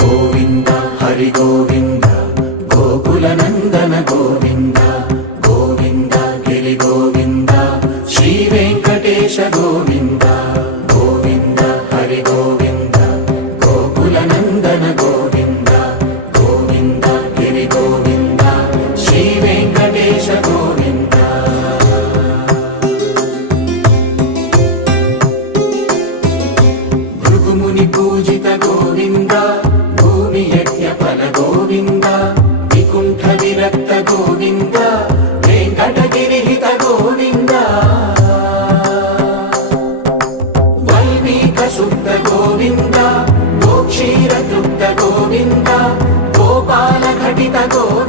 గోవింద హరి గోవింద గోకుల నందన గోవింద గోవింద గిరి గోవింద శ్రీ వెంకటేశ గోవింద గోవింద హరి గోవింద గోకుల నందన గోవింద గోవింద గిరి గోవింద శ్రీ వెంకటేశ గోవింద భృగుముని పూజిత గోవింద భూమి యజ్ఞ ఫల గోవింద వికుంఠ విరక్త గోవింద వెంకటగిరిహిత గోవింద వైమీక శుద్ధ గోవింద గోక్షీర తృప్త గోవింద గోపాల ఘటిత గోవింద